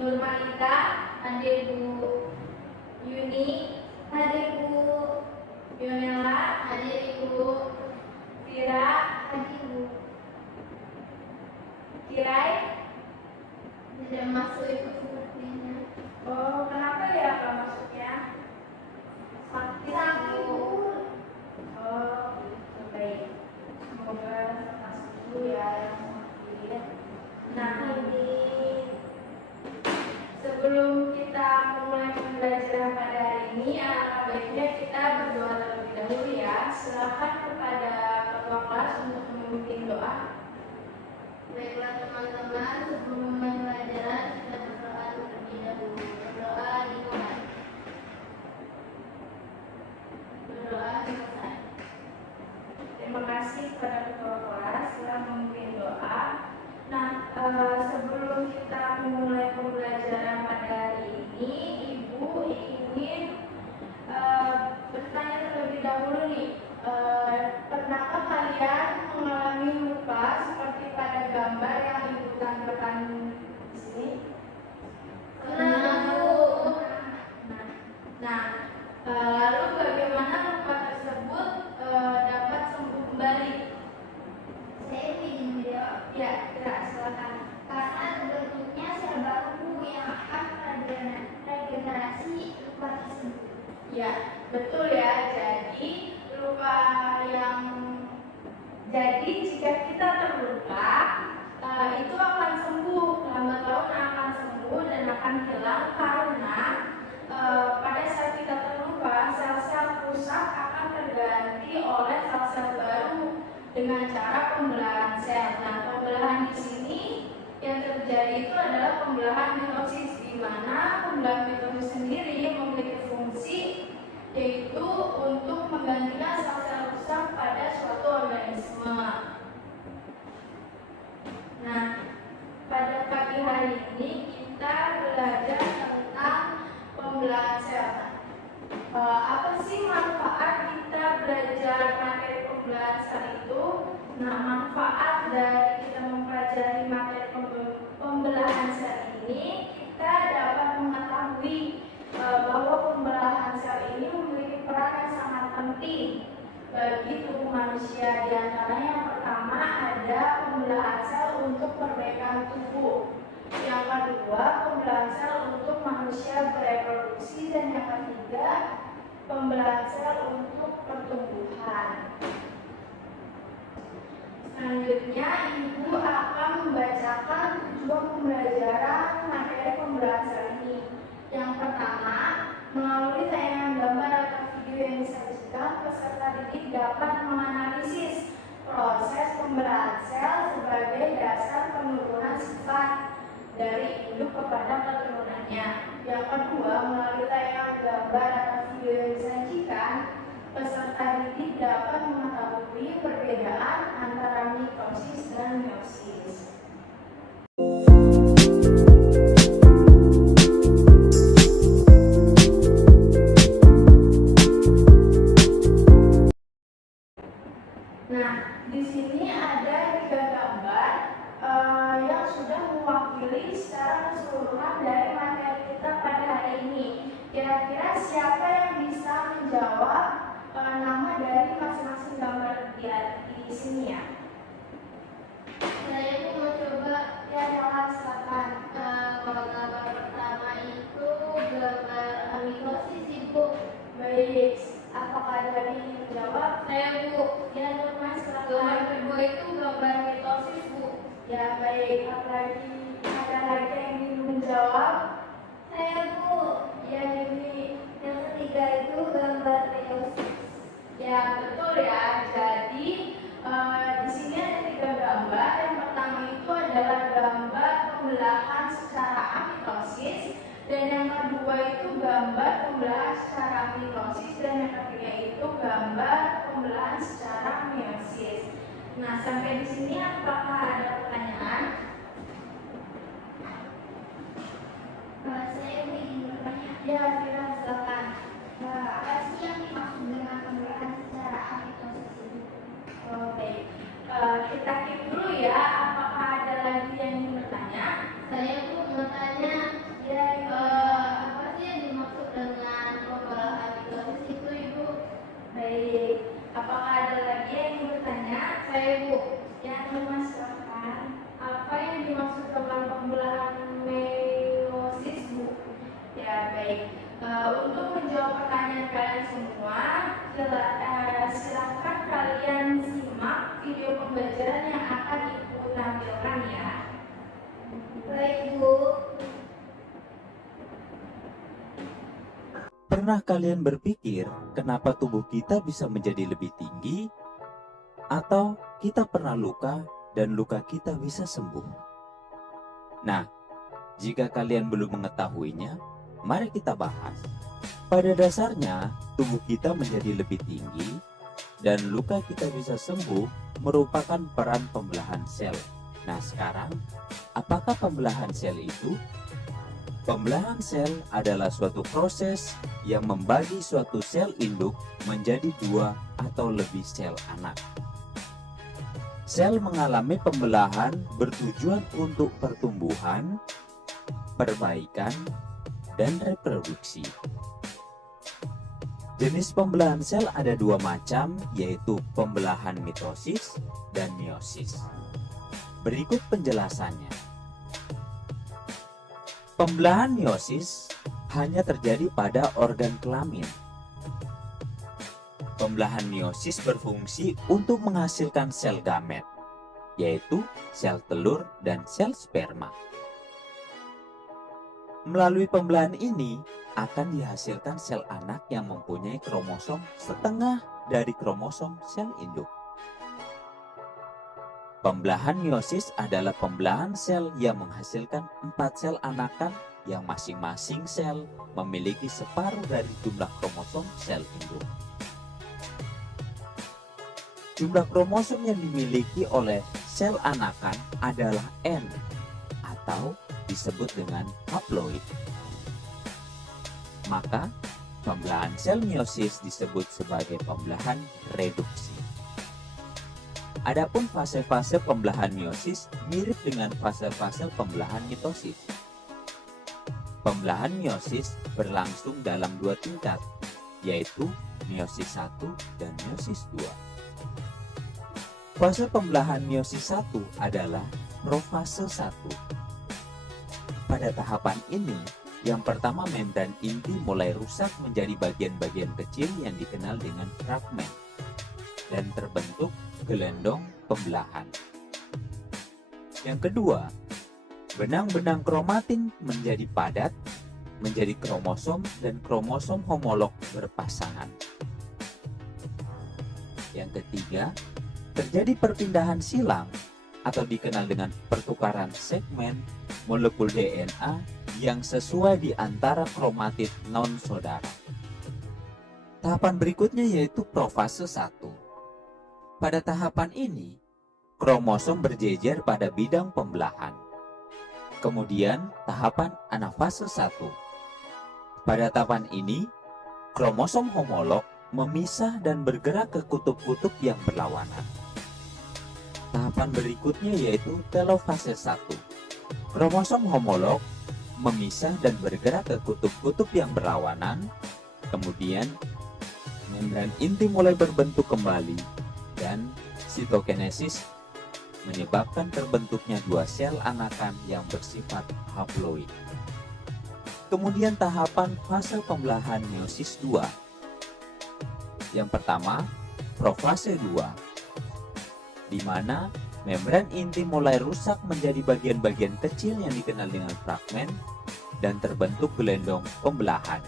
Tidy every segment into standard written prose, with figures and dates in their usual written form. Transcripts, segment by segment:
Nurmalita, hadir Bu Yuni, hadir Bu Yonela, hadir Ibu Tira, hadir Bu Kirai. Tidak masuk itu sepertinya. Oh, kenapa ya kalau masuknya? Sakit Bu. Oh, gitu, baik. Semoga masuk dulu ya yang sakit. Nah, ini sebelum kita memulai pembelajaran pada hari ini, alangkah baiknya kita berdoa terlebih dahulu ya. Silakan kepada ketua kelas untuk memimpin doa. Baiklah teman-teman, sebelum memulai pelajaran kita berdoa terlebih dahulu. Berdoa dimulai. Berdoa selesai. Terima kasih kepada ketua kelas telah memimpin doa. Nah, sebelum kita memulai pembelajaran pada hari ini, Ibu ingin bertanya terlebih dahulu nih. Pernahkah kalian mengalami luka seperti pada gambar yang Ibu tampilkan di sini? Pernah, Bu. Nah, lalu bagaimana luka tersebut dapat sembuh kembali? Saya ingin menjawab. Ya, silakan. Karena bentuknya sel baru yang akan regenerasi luka tersebut. Ya, betul ya. Jadi jika kita terluka, itu akan sembuh, lambat laun akan sembuh dan akan hilang karena pada saat kita terluka, sel-sel rusak akan terganti oleh sel-sel baru dengan cara pembelahan sel. Nah, pembelahan di sini yang terjadi itu adalah pembelahan mitosis, di mana pembelahan mitosis sendiri memiliki fungsi yaitu untuk menggantikan sel-sel rusak pada suatu organisme. Nah, pada pagi hari ini kita belajar tentang pembelahan sel. Apa sih manfaat kita belajar materi pembelahan sel itu? Nah, manfaat dari kita mempelajari materi pembelahan sel ini, kita dapat mengetahui bahwa pembelahan sel ini memiliki peran yang sangat penting bagi tubuh manusia. Di antaranya yang pertama ada pembelahan sel untuk perbaikan tubuh. Yang kedua, pembelahan sel untuk manusia bereproduksi, dan yang ketiga, pembelahan sel untuk pertumbuhan. Selanjutnya, Ibu akan membacakan tujuan pembelajaran materi pembelahan sel ini. Yang pertama, melalui tayangan gambar atau video yang disajikan, peserta didik dapat menganalisis proses pembelahan sel sebagai dasar penurunan sifat dari induk kepada keturunannya. Yang kedua, melalui tayangan gambar atau video yang disajikan, peserta didik dapat mengetahui perbedaan antara mitosis dan meiosis. Nah, di sini ada 3 gambar yang sudah mewakili secara keseluruhan dari materi kita pada hari ini. Kira-kira siapa yang bisa menjawab nama dari masing-masing gambar di sini ya? Saya mau coba ya, silakan. Kalau gambar pertama itu gambar amitosis, Ibu. Baik. Apakah ada lagi yang menjawab? Saya, Bu. Ya, Nurman, silakan. Gambar kedua itu gambar mitosis, Bu. Ya, baik. Ada lagi yang ingin menjawab? Saya, Bu. Ya, ini. Yang ketiga itu gambar meiosis. Ya, betul ya. Jadi di sini ada 3 gambar. Yang pertama itu adalah gambar pembelahan secara amitosis, dan yang kedua itu gambar pembelahan secara mitosis, dan yang ketiga itu gambar pembelahan secara meiosis. Nah, sampai di sini apakah ada pertanyaan? Saya ingin bertanya. Ya, silakan. Apa sih yang dimaksud dengan pembelahan secara amitosis ini? Oke. Kita keep dulu ya. Apakah ada lagi yang ingin bertanya? Saya mau bertanya, Saya Bu. Yang dimaksudkan, apa yang dimaksud dengan pembelahan meiosis Bu? Ya baik. Untuk menjawab pertanyaan kalian semua, silakan kalian simak video pembelajaran yang akan Ibu tampilkan ya. Baik Bu. Pernah kalian berpikir kenapa tubuh kita bisa menjadi lebih tinggi? Atau kita pernah luka dan luka kita bisa sembuh? Nah, jika kalian belum mengetahuinya, mari kita bahas. Pada dasarnya, tubuh kita menjadi lebih tinggi dan luka kita bisa sembuh merupakan peran pembelahan sel. Nah, sekarang, apakah pembelahan sel itu? Pembelahan sel adalah suatu proses yang membagi suatu sel induk menjadi 2 atau lebih sel anak. Sel mengalami pembelahan bertujuan untuk pertumbuhan, perbaikan, dan reproduksi. Jenis pembelahan sel ada 2 macam, yaitu pembelahan mitosis dan meiosis. Berikut penjelasannya. Pembelahan meiosis hanya terjadi pada organ kelamin. Pembelahan meiosis berfungsi untuk menghasilkan sel gamet, yaitu sel telur dan sel sperma. Melalui pembelahan ini akan dihasilkan sel anak yang mempunyai kromosom setengah dari kromosom sel induk. Pembelahan meiosis adalah pembelahan sel yang menghasilkan 4 sel anakan yang masing-masing sel memiliki separuh dari jumlah kromosom sel induk. Jumlah kromosom yang dimiliki oleh sel anakan adalah N atau disebut dengan haploid. Maka, pembelahan sel meiosis disebut sebagai pembelahan reduksi. Adapun fase-fase pembelahan meiosis mirip dengan fase-fase pembelahan mitosis. Pembelahan meiosis berlangsung dalam 2 tingkat, yaitu meiosis 1 dan meiosis 2. Fase pembelahan meiosis 1 adalah profase 1. Pada tahapan ini, yang pertama membran inti mulai rusak menjadi bagian-bagian kecil yang dikenal dengan fragmen dan terbentuk gelendong pembelahan. Yang kedua, benang-benang kromatin menjadi padat, menjadi kromosom dan kromosom homolog berpasangan. Yang ketiga, terjadi perpindahan silang atau dikenal dengan pertukaran segmen molekul DNA yang sesuai di antara kromatid non-saudara. Tahapan berikutnya yaitu profase 1. Pada tahapan ini, kromosom berjejer pada bidang pembelahan. Kemudian, tahapan anafase 1. Pada tahapan ini, kromosom homolog memisah dan bergerak ke kutub-kutub yang berlawanan. Tahapan berikutnya yaitu telofase 1. Kromosom homolog memisah dan bergerak ke kutub-kutub yang berlawanan. Kemudian, membran inti mulai berbentuk kembali dan sitokinesis menyebabkan terbentuknya 2 sel anakan yang bersifat haploid. Kemudian tahapan fase pembelahan meiosis 2. Yang pertama, profase 2, di mana membran inti mulai rusak menjadi bagian-bagian kecil yang dikenal dengan fragmen dan terbentuk gelendong pembelahan.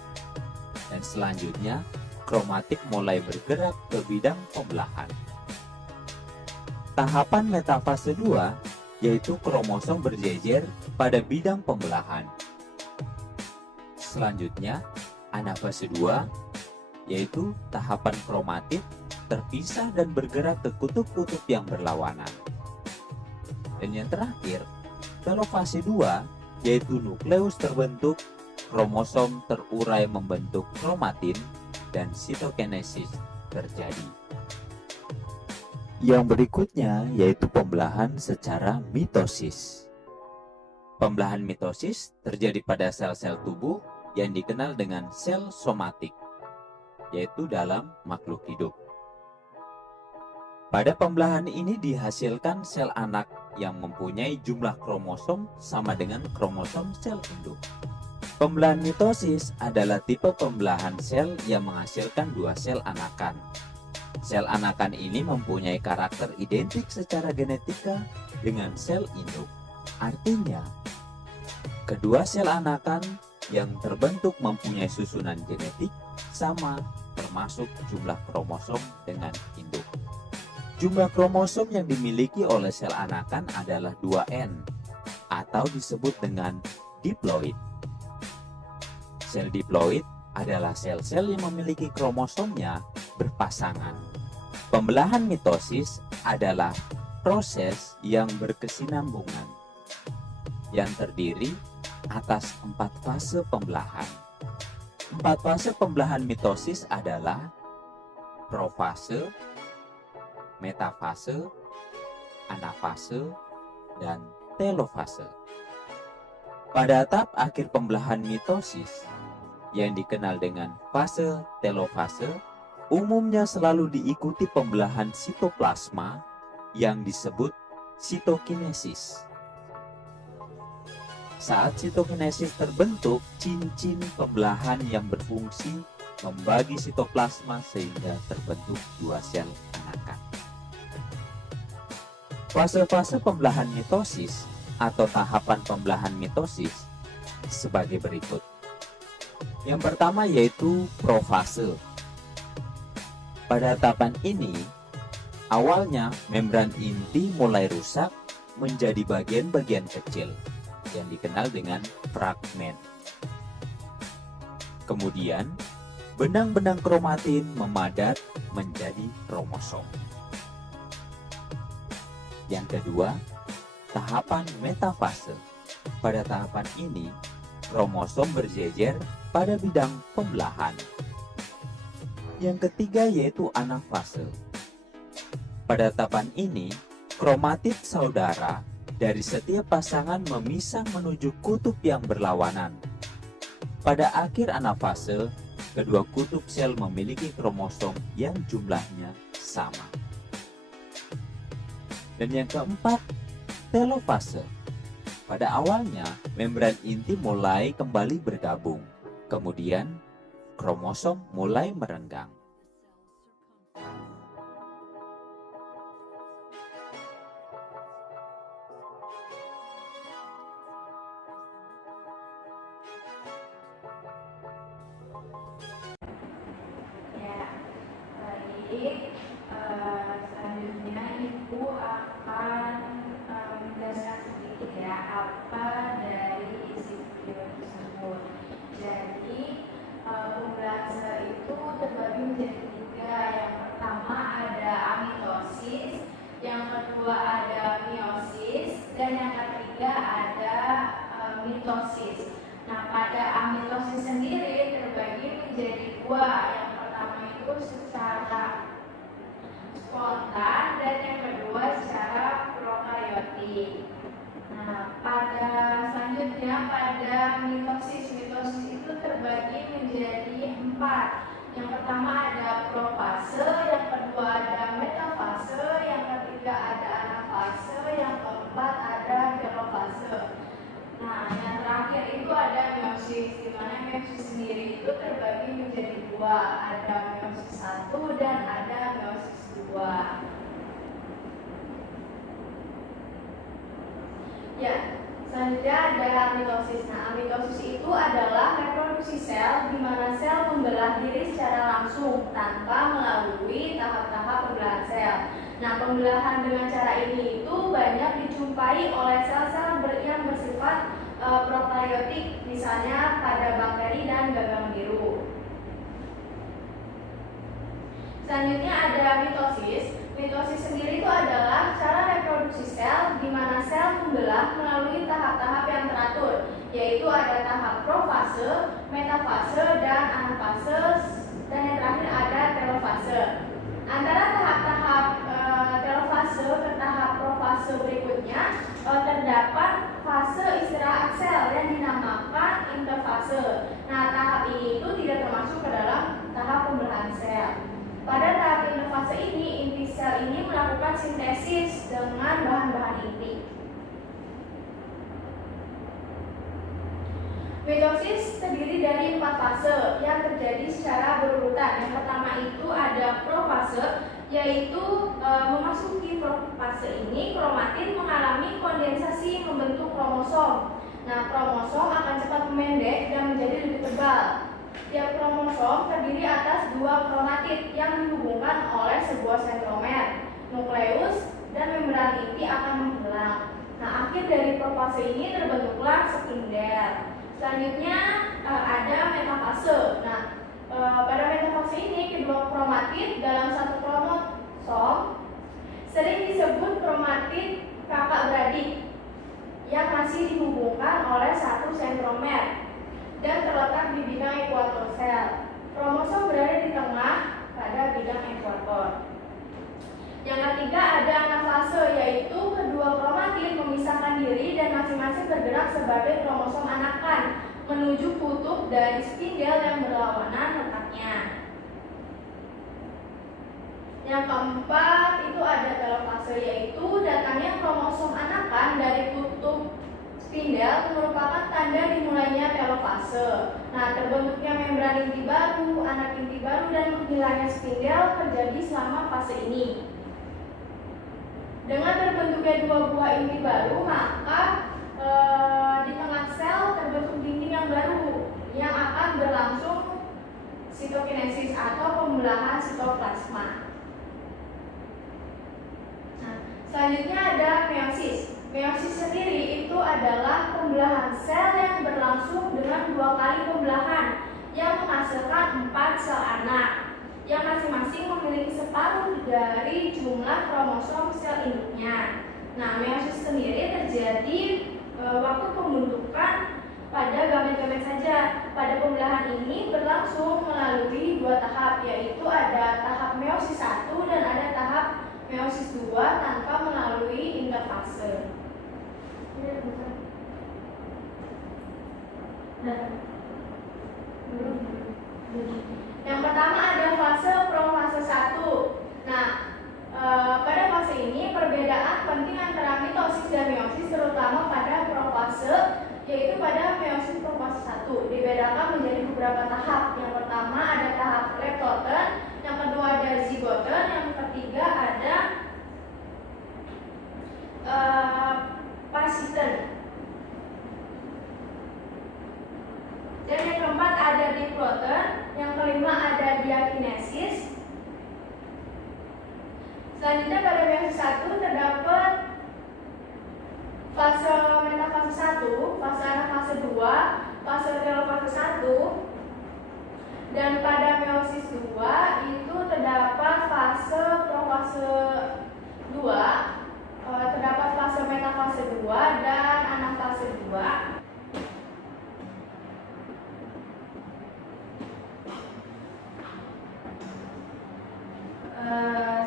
Dan selanjutnya, kromatik mulai bergerak ke bidang pembelahan. Tahapan metafase 2 yaitu kromosom berjejer pada bidang pembelahan. Selanjutnya, anafase 2 yaitu tahapan kromatid terpisah dan bergerak ke kutub-kutub yang berlawanan. Dan yang terakhir, telofase 2 yaitu nukleus terbentuk, kromosom terurai membentuk kromatin, dan sitokinesis terjadi. Yang berikutnya yaitu pembelahan secara mitosis. Pembelahan mitosis terjadi pada sel-sel tubuh yang dikenal dengan sel somatik, yaitu dalam makhluk hidup. Pada pembelahan ini dihasilkan sel anak yang mempunyai jumlah kromosom sama dengan kromosom sel induk. Pembelahan mitosis adalah tipe pembelahan sel yang menghasilkan dua sel anakan. Sel anakan ini mempunyai karakter identik secara genetika dengan sel induk. Artinya, kedua sel anakan yang terbentuk mempunyai susunan genetik sama, termasuk jumlah kromosom dengan induk. Jumlah kromosom yang dimiliki oleh sel anakan adalah 2N atau disebut dengan diploid. Sel diploid adalah sel-sel yang memiliki kromosomnya berpasangan. Pembelahan mitosis adalah proses yang berkesinambungan yang terdiri atas 4 fase pembelahan. 4 fase pembelahan mitosis adalah profase, metafase, anafase, dan telofase. Pada tahap akhir pembelahan mitosis yang dikenal dengan fase telofase, umumnya selalu diikuti pembelahan sitoplasma yang disebut sitokinesis. Saat sitokinesis terbentuk, cincin pembelahan yang berfungsi membagi sitoplasma sehingga terbentuk dua sel anakan. Fase-fase pembelahan mitosis atau tahapan pembelahan mitosis sebagai berikut. Yang pertama yaitu profase. Pada tahapan ini, awalnya membran inti mulai rusak menjadi bagian-bagian kecil yang dikenal dengan fragmen. Kemudian, benang-benang kromatin memadat menjadi kromosom. Yang kedua, tahapan metafase. Pada tahapan ini, kromosom berjejer pada bidang pembelahan. Yang ketiga yaitu anafase. Pada tahapan ini, kromatid saudara dari setiap pasangan memisah menuju kutub yang berlawanan. Pada akhir anafase, kedua kutub sel memiliki kromosom yang jumlahnya sama. Dan yang keempat, telofase. Pada awalnya, membran inti mulai kembali bergabung. Kemudian, kromosom mulai merenggang. Ya, baik. Selanjutnya Ibu akan menjelaskan sedikit ya apa dari isi video tersebut. Jadi pembelahan sel itu terbagi menjadi 3. Yang pertama ada amitosis, yang kedua ada meiosis, dan yang ketiga ada mitosis. Nah, pada amitosis sendiri terbagi menjadi 2. Yang pertama itu secara spontan dan yang kedua secara prokaryotik. Nah, selanjutnya pada mitosis itu terbagi menjadi 4. Yang pertama ada profase, yang kedua ada metafase, yang ketiga ada anafase, yang keempat ada telofase. Nah, yang terakhir itu ada meiosis, di mana meiosis sendiri itu terbagi menjadi 2. Ada meiosis 1 dan ada meiosis 2. Ya, selanjutnya ada mitosis. Nah, mitosis itu adalah reproduksi sel di mana sel membelah diri secara langsung tanpa melalui tahap-tahap pembelahan sel. Nah, pembelahan dengan cara ini itu banyak dijumpai oleh sel-sel yang bersifat prokaryotik, misalnya pada bakteri dan gagang biru. Selanjutnya ada mitosis. Mitosis sendiri itu adalah cara reproduksi sel di mana sel membelah melalui tahap-tahap yang teratur, yaitu ada tahap profase, metafase, dan anafase, dan yang terakhir ada telofase. Antara tahap-tahap telofase ke tahap profase berikutnya terdapat fase istirahat sel yang dinamakan interfase. Nah, tahap ini itu tidak termasuk ke dalam tahap pembelahan sel. Pada tahap interfase ini, inti sel sel ini melakukan sintesis dengan bahan-bahan inti. Mitosis terdiri dari 4 fase yang terjadi secara berurutan. Yang pertama itu ada profase, yaitu memasuki fase ini kromatin mengalami kondensasi membentuk kromosom. Nah, kromosom akan cepat memendek dan menjadi lebih tebal. Tiap kromosom terdiri atas 2 kromatid yang dihubungkan oleh sebuah sentromer. Nukleus dan membran inti akan menghilang. Nah, akhir dari profase ini terbentuklah spindel. Selanjutnya ada metafase. Nah, pada metafase ini kedua kromatid dalam satu kromosom sering disebut kromatid kakak beradik yang masih dihubungkan oleh satu sentromer dan terletak di bidang ekuator sel. Kromosom berada di tengah pada bidang ekuator. Yang ketiga ada anafase, yaitu kedua kromatid memisahkan diri dan masing-masing bergerak sebagai kromosom anakan menuju kutub dari spindel yang berlawanan letaknya. Yang keempat itu ada telofase, yaitu datangnya kromosom anakan dari kutub spindel merupakan tanda dimulainya telofase. Nah, terbentuknya membran inti baru, anak inti baru, dan menghilangnya spindel terjadi selama fase ini. Dengan terbentuknya 2 buah inti baru, maka di tengah sel terbentuk dinding yang baru yang akan berlangsung sitokinesis atau pembelahan sitoplasma. Nah, selanjutnya ada meiosis. Meiosis sendiri itu adalah pembelahan sel yang berlangsung dengan 2 kali pembelahan yang menghasilkan 4 sel anak yang masing-masing memiliki separuh dari jumlah kromosom sel induknya. Nah, meiosis sendiri terjadi waktu pembentukan pada gamet-gamet saja. Pada pembelahan ini berlangsung melalui 2 tahap, yaitu ada tahap meiosis 1 dan ada tahap meiosis 2 tanpa melalui interfase. Yang pertama ada fase profase 1. Nah, pada fase ini perbedaan penting antara mitosis dan meiosis terutama pada profase, yaitu pada meiosis profase 1 dibedakan menjadi beberapa tahap. Yang pertama ada tahap leptoten, yang kedua ada zigoten, yang ketiga ada pasiten, dan yang keempat ada diploten, yang kelima ada diakinesis. Selanjutnya pada meiosis 1 terdapat fase metafase 1, fase anafase 2, fase telofase 1, dan pada meiosis 2 itu terdapat fase profase 2, terdapat fase metafase 2 dan anafase 2.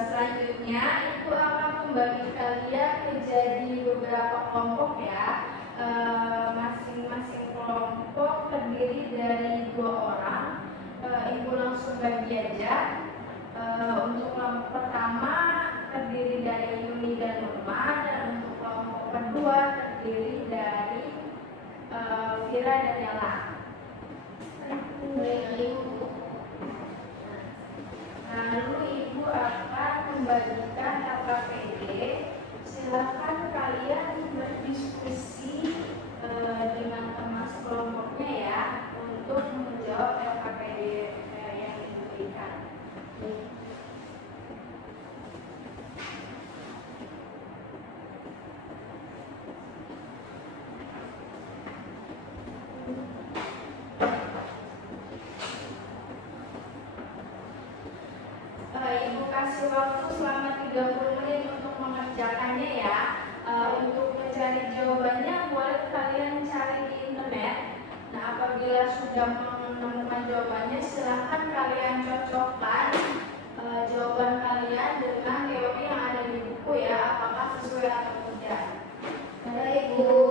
Selanjutnya itu akan membagi kalian menjadi beberapa kelompok ya. Masing-masing kelompok terdiri dari 2 orang. Ibu langsung bagi aja. Untuk kelompok pertama terdiri dari Yuni dan Nurma, dan untuk kelompok kedua terdiri dari Vira dan Yala. Lalu ibu akan membagikan LKPD. Silakan kalian berdiskusi dengan teman kelompoknya ya untuk menjawab LKPD yang diberikan. Ibu kasih waktu selama 30 menit untuk mengerjakannya ya. Untuk mencari jawabannya boleh kalian cari di internet. Nah, apabila sudah menemukan jawabannya, silahkan kalian cocokkan jawaban kalian dengan teori yang ada di buku ya, apakah sesuai atau tidak. Baik, Ibu.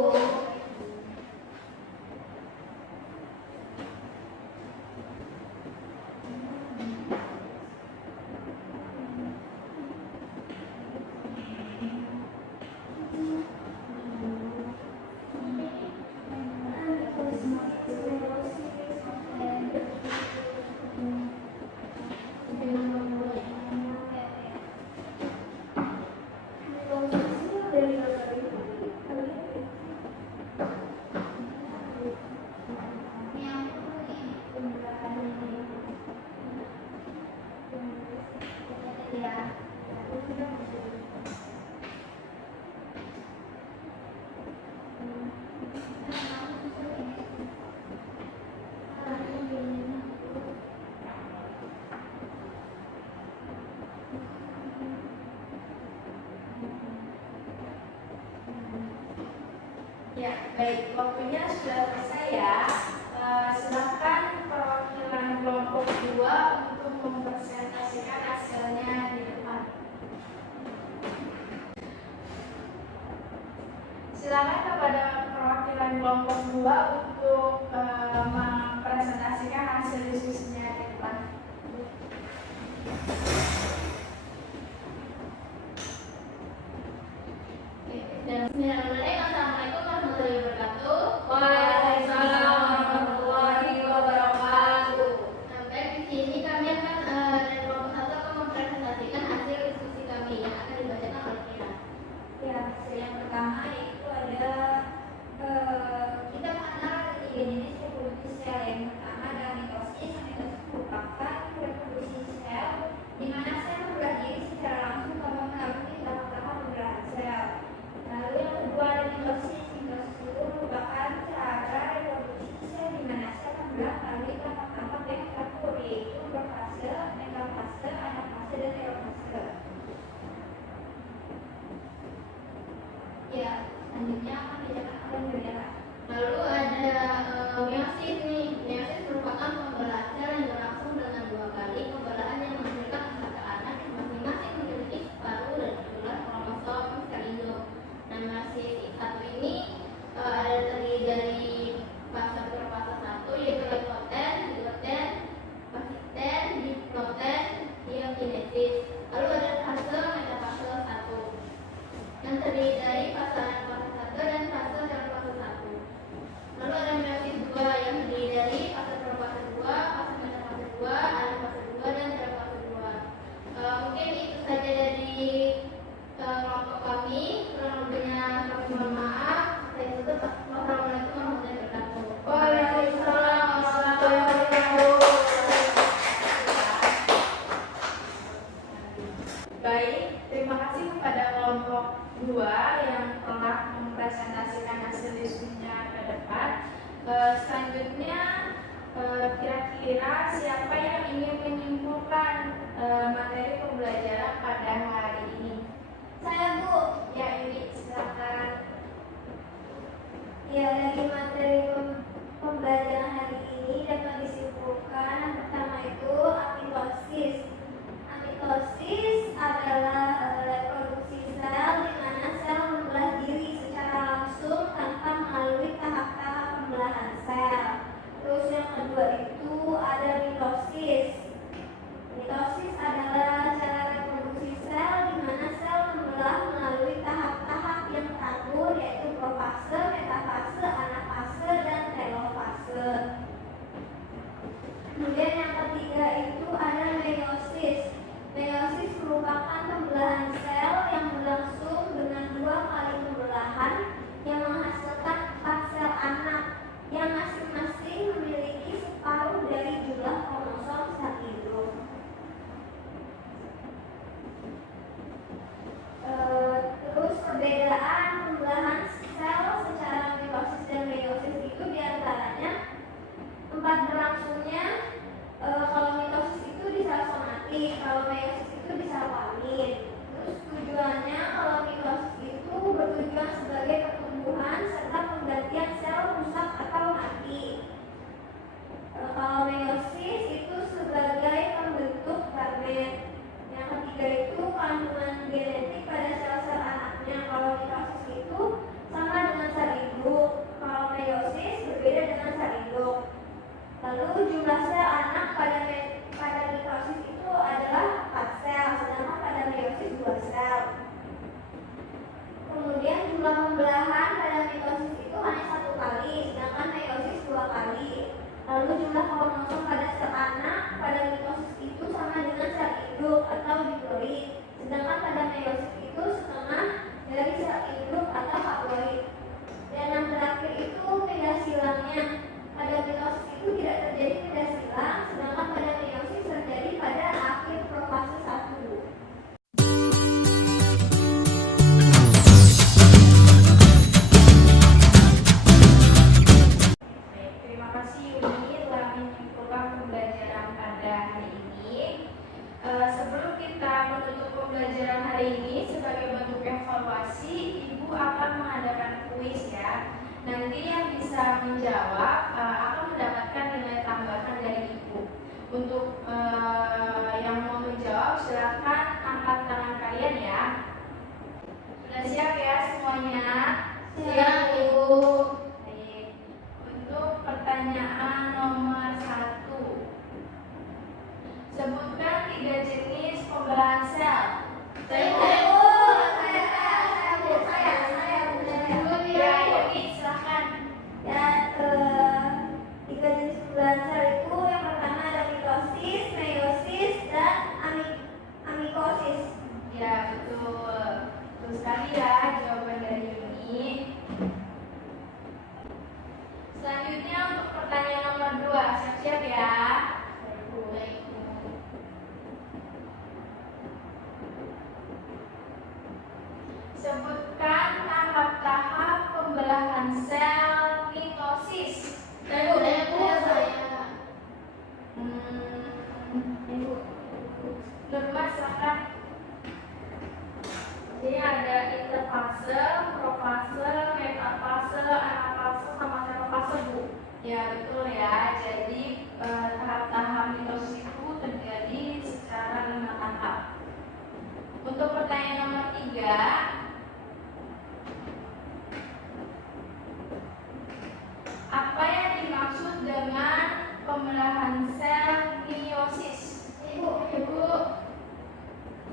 Ya, baik. Waktunya sudah selesai ya. Silakan perwakilan kelompok 2 untuk mempresentasikan hasilnya di depan. Silakan kepada perwakilan kelompok 2 untuk mempresentasikan hasil diskusinya di depan. Dan Assalamualaikum warahmatullahi wabarakatuh. Waalaikumsalam warahmatullahi wabarakatuh. Sampai di sini kami akan dari kelompok 1 akan mempresentasikan hasil diskusi kami yang akan dibacakan oleh kita. Ya, hasil yang pertama itu ada kita mengenal tiga jenis reproduksi sel. Yang pertama adalah mitosis. Mitosis merupakan reproduksi sel di mana sel membelah diri secara langsung tanpa melalui tahap-tahap pembelahan sel. Lalu yang kedua ada mitosis. Mitosis itu merupakan cara reproduksi sel di mana sel membelah melalui tahap-tahap yang teratur, yaitu profase, metafase, anafase, dan telofase. Ya, selanjutnya akan dibacakan oleh Bendera. Lalu ada meiosis nih. Meiosis merupakan pembelahan sel yang berlangsung dengan 2 kali pembelahan yang menghasilkan satu anak yang masing-masing memiliki separuh dari jumlah kromosom sel induk. Nah, meiosis 1 ini ada terdiri dari fase per fase 1 yaitu leukoten, zigoten, fasiten, diploten, diakinesis. Lalu ada fase metafase 1 yang terdiri dari fase anafase 1 dan fase telofase 1. Lalu ada meiosis 2 yang terdiri dari fase profase 2, fase metafase 2, anafase 2, dan telofase 2. Mungkin itu saja dari kelompok kami. Kurang lebihnya kami mohon maaf. Saya tutup. Wassalamualaikum warahmatullahi wabarakatuh. Waalaikumsalam warahmatullahi wabarakatuh. Baik, terima kasih kepada kelompok 2 yang telah mempresentasikan hasil diskusinya ke depan. Selanjutnya, kira-kira siapa yang ingin menyimpulkan materi pembelajaran pada hari ini? Saya, Bu. Ya, ini silakan. Ya, dari materi pembelajaran hari ini dapat disimpulkan yang pertama itu amitosis. Amitosis adalah reproduksi sel di mana sel membelah diri secara langsung tanpa melalui tahap-tahap pembelahan sel. Terus yang kedua itu ada mitosis. Mitosis adalah cara reproduksi sel di mana sel membelah melalui tahap-tahap yang teratur, yaitu profase, metafase, anafase, dan telofase. Kemudian yang ketiga itu ada meiosis. Meiosis merupakan pembelahan sel yang berlangsung dengan 2 kali pembelahan yang menghasilkan 4 sel anak yang masing-masing memiliki separuh dari jumlah kromosom sel induk. Terus perbedaan pembelahan sel secara mitosis dan meiosis itu diantaranya tempat berlangsungnya. Kalau mitosis itu di sel somatik, kalau meiosis itu di sel kelamin. Terus tujuannya, kalau mitosis itu bertujuan sebagai pertumbuhan serta penggantian sel rusak atau mati. Kalau meiosis itu sebagai pembentuk gamet. Yang ketiga itu kandungan genetik pada sel-sel anaknya. Kalau mitosis itu sama dengan sel induk. Kalau meiosis berbeda dengan sel induk. Lalu jumlah sel anak pada mitosis itu adalah 4 sel, sedangkan pada meiosis 2 sel. Kemudian jumlah pembelahan pada mitosis itu hanya 1 kali, sedangkan meiosis 2 kali. Lalu jumlah kromosom pada sel anak pada mitosis itu sama dengan sel induk atau diploid, sedangkan pada meiosis itu setengah dari sel induk atau haploid. Dan yang terakhir itu pindah silangnya. Pada mitosis itu tidak terjadi pindah silang, sedangkan pada meiosis terjadi pada akhir profase 1. Terima kasih Uni telah menyimpulkan pembelajaran pada hari ini. Sebelum kita menutup pembelajaran hari ini, Nanti yang bisa menjawab akan mendapatkan nilai tambahan dari Ibu. Untuk yang mau menjawab silakan angkat tangan kalian ya. Sudah siap ya semuanya? Siap, Ibu. Baik. Untuk pertanyaan nomor 1. Sebutkan 3 jenis pembelahan sel. Ya, Yuni silakan. Tiga jenis pembelahan sel itu yang pertama ada mitosis, meiosis, dan amikosis. Ya, betul. Betul sekali ya jawaban dari Yuni. Selanjutnya untuk pertanyaan nomor 2. Siap-siap ya. Baik. Sebutkan tahap-tahap pembelahan sel mitosis. Nurma silakan. Jadi ada interfase, profase, metafase, anafase, sama telofase, Bu. Ya betul ya. Jadi tahap-tahap mitosis itu terjadi secara 5 tahap. Untuk pertanyaan nomor 3, apa yang dimaksud dengan pembelahan sel meiosis? Ibu.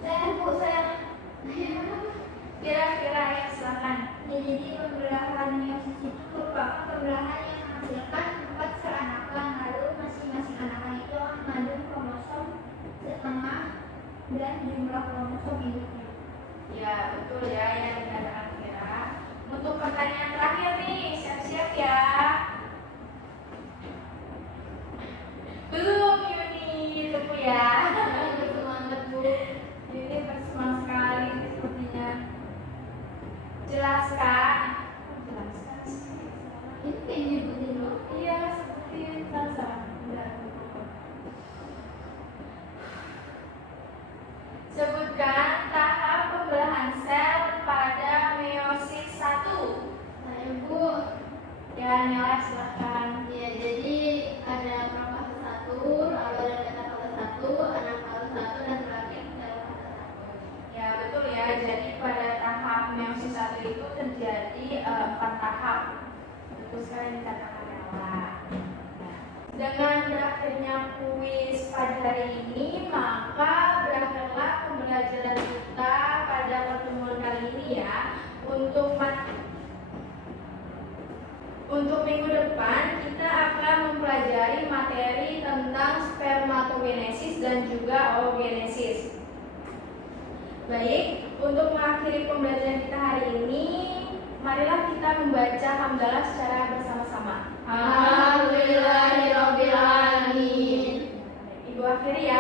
Saya. Kira-kira ya silakan. Jadi pembelahan meiosis itu merupakan pembelahan yang menghasilkan 4 sel anakan, lalu masing-masing anakan itu akan mengandung kromosom setengah dan jumlah kromosom induknya. Ya betul ya yang dikatakan Kira. Untuk pertanyaan terakhir nih, siap-siap ya. Belum Yuni, tunggu ya. Bersemangat Bu. Yuni bersemangat sekali sepertinya. Jelaskan. Jelaskan sih. Ini kayak nyebutin loh. Iya, seperti Salsa. Sebutkan tahap pembelahan sel pada meiosis 1. Nah, Ibu. Ya, Nela silakan. Ya, jadi ada profase 1, lalu ada metafase 1, anafase 1, dan terakhir telofase 1. Ya, betul ya. Jadi pada tahap meiosis 1 itu terjadi 4 tahap. Betul sekali dikatakan Nela. Nah, dengan berakhirnya kuis pada hari ini, maka berakhirlah pembelajaran kita pada pertemuan kali ini ya. Untuk minggu depan kita akan mempelajari materi tentang spermatogenesis dan juga oogenesis. Baik, untuk mengakhiri pembelajaran kita hari ini, marilah kita membaca hamdalah secara bersama-sama. Alhamdulillahirobbilalamin. Ibu akhiri ya.